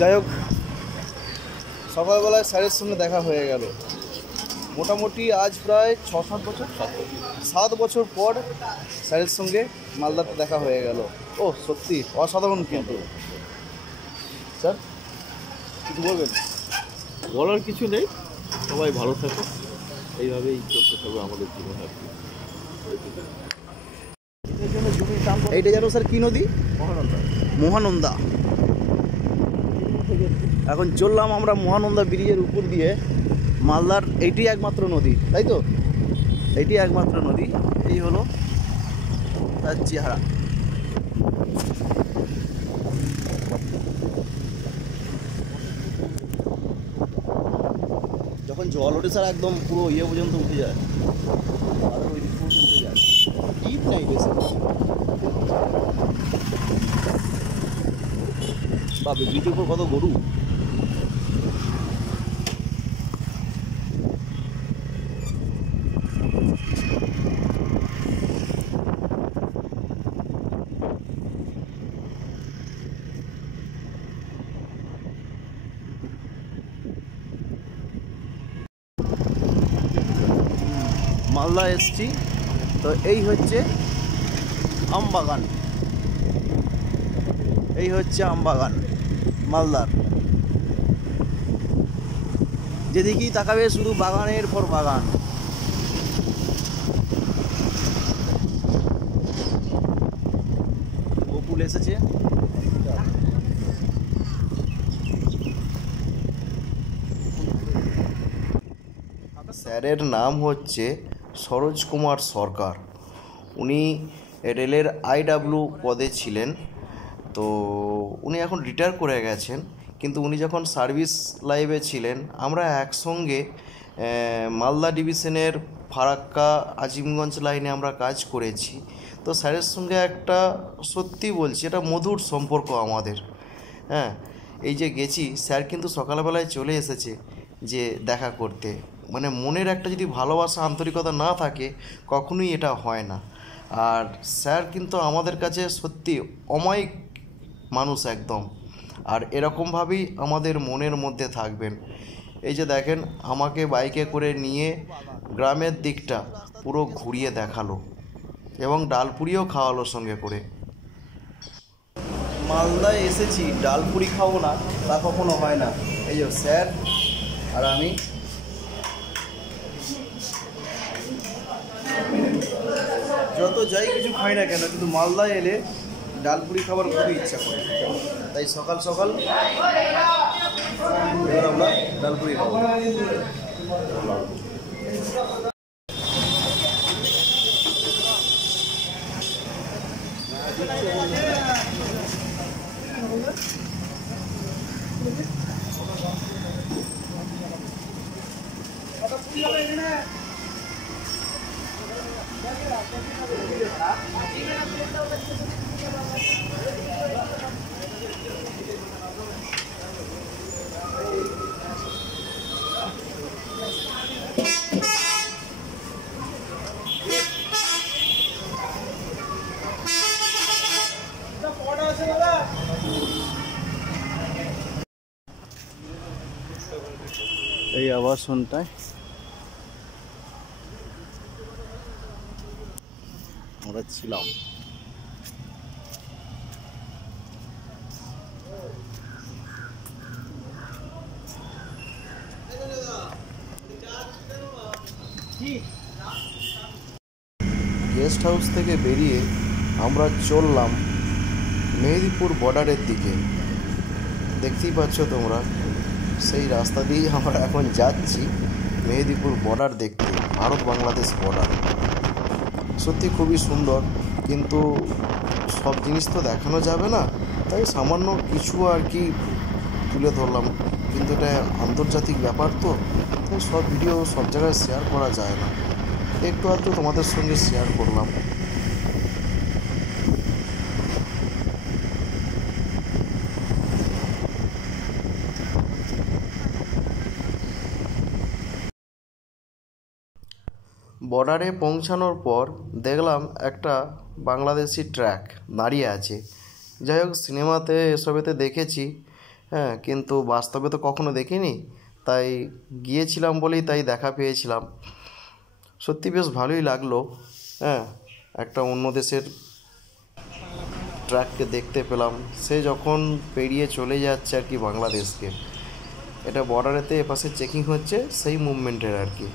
যাই হোক, সকালবেলায় স্যারের সঙ্গে দেখা হয়ে গেল। মোটামুটি আজ প্রায় 7 বছর পর স্যারের সঙ্গে মালদাতে দেখা হয়ে গেল। ও সত্যি অসাধারণ। কিন্তু স্যার কিছু বলবেন? বলার কিছু নেই, সবাই ভালো থাকো, এইভাবেই চলতে থাকবে আমাদের জীবন আর কি। এইটা জানো স্যার কি নদী? মহানন্দা। এখন চললাম আমরা মহানন্দা ব্রিজের উপর দিয়ে। মালদার এইটি একমাত্র নদী, তাই তো? এইটি একমাত্র নদী। এই হলো তার চেহারা। যখন জল ওঠে স্যার একদম পুরো ইয়ে পর্যন্ত উঠে যায়, ওই দিক পর্যন্ত উঠে যায়। ডিপ নাই বেশি। বা ব্রিজের উপর কত গরু। মালদা এসছি তো এই হচ্ছে আমবাগান। এই হচ্ছে আমবাগান মালদার। যেদিকেই তাকাবে শুধু বাগানের পর বাগান। বকুল এসেছে। স্যারের নাম হচ্ছে সরোজ কুমার সরকার। উনি রেলের IW পদে ছিলেন। তো উনি এখন রিটায়ার করে গেছেন, কিন্তু উনি যখন সার্ভিস লাইফে ছিলেন আমরা একসঙ্গে মালদা ডিভিশনের ফারাক্কা আজিমগঞ্জ লাইনে আমরা কাজ করেছি। তো স্যারের সঙ্গে একটা, সত্যি বলছি, এটা মধুর সম্পর্ক আমাদের। হ্যাঁ, এই যে গেছি, স্যার কিন্তু সকালবেলায় চলে এসেছে যে দেখা করতে। মানে মনের একটা যদি ভালোবাসা আন্তরিকতা না থাকে কখনোই এটা হয় না। আর স্যার কিন্তু আমাদের কাছে সত্যি অমায়িক মানুষ একদম। আর এরকমভাবেই আমাদের মনের মধ্যে থাকবেন। এই যে দেখেন, আমাকে বাইকে করে নিয়ে গ্রামের দিকটা পুরো ঘুরিয়ে দেখালো এবং ডালপুরিও খাওয়ালো সঙ্গে করে। মালদায় এসেছি, ডালপুরি খাবো না তা কখনো হয় না। এই যে স্যার আর আমি। যত যাই কিছু খাই না কেন, কিন্তু মালদায় এলে ডালপুরি খাবার খুবই ইচ্ছা করে। তাই সকাল সকাল এবার আমরা ডালপুরি খাবো। এই আবাসনটায় আমরা ছিলাম। গেস্ট হাউস থেকে বেরিয়ে আমরা চললাম মেহেদিপুর বর্ডারের দিকে। দেখতেই পাচ্ছ তোমরা, সেই রাস্তা দিয়েই আমরা এখন যাচ্ছি মেহেদিপুর বর্ডার দেখতে, ভারত বাংলাদেশ বর্ডার। সত্যি খুবই সুন্দর, কিন্তু সব জিনিস তো দেখানো যাবে না, তাই সামান্য কিছু আর কি তুলে ধরলাম। কিন্তু এটা আন্তর্জাতিক ব্যাপার, তো তাই সব ভিডিও সব জায়গায় শেয়ার করা যায় না। একটু আধটু তোমাদের সঙ্গে শেয়ার করলাম। বর্ডারে পৌঁছানোর পর দেখলাম একটা বাংলাদেশি ট্র্যাক দাঁড়িয়ে আছে। যাই হোক, সিনেমাতে এসবেতে দেখেছি হ্যাঁ, কিন্তু বাস্তবে তো কখনো দেখিনি, তাই গিয়েছিলাম বলেই তাই দেখা পেয়েছিলাম। সত্যি বেশ ভালোই লাগলো। হ্যাঁ, একটা অন্য দেশের ট্রাককে দেখতে পেলাম, সে যখন পেরিয়ে চলে যাচ্ছে আর কি বাংলাদেশকে। এটা বর্ডারেতে এপাশে চেকিং হচ্ছে, সেই মুভমেন্টের আর কি।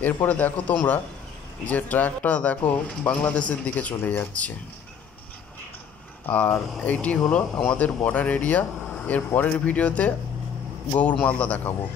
এরপরে দেখো তোমরা যে ট্রাকটা দেখো বাংলাদেশের দিকে চলে যাচ্ছে। আর এইটি হলো আমাদের বর্ডার এরিয়া। এর পরের ভিডিওতে গৌর মালদা দেখাবো।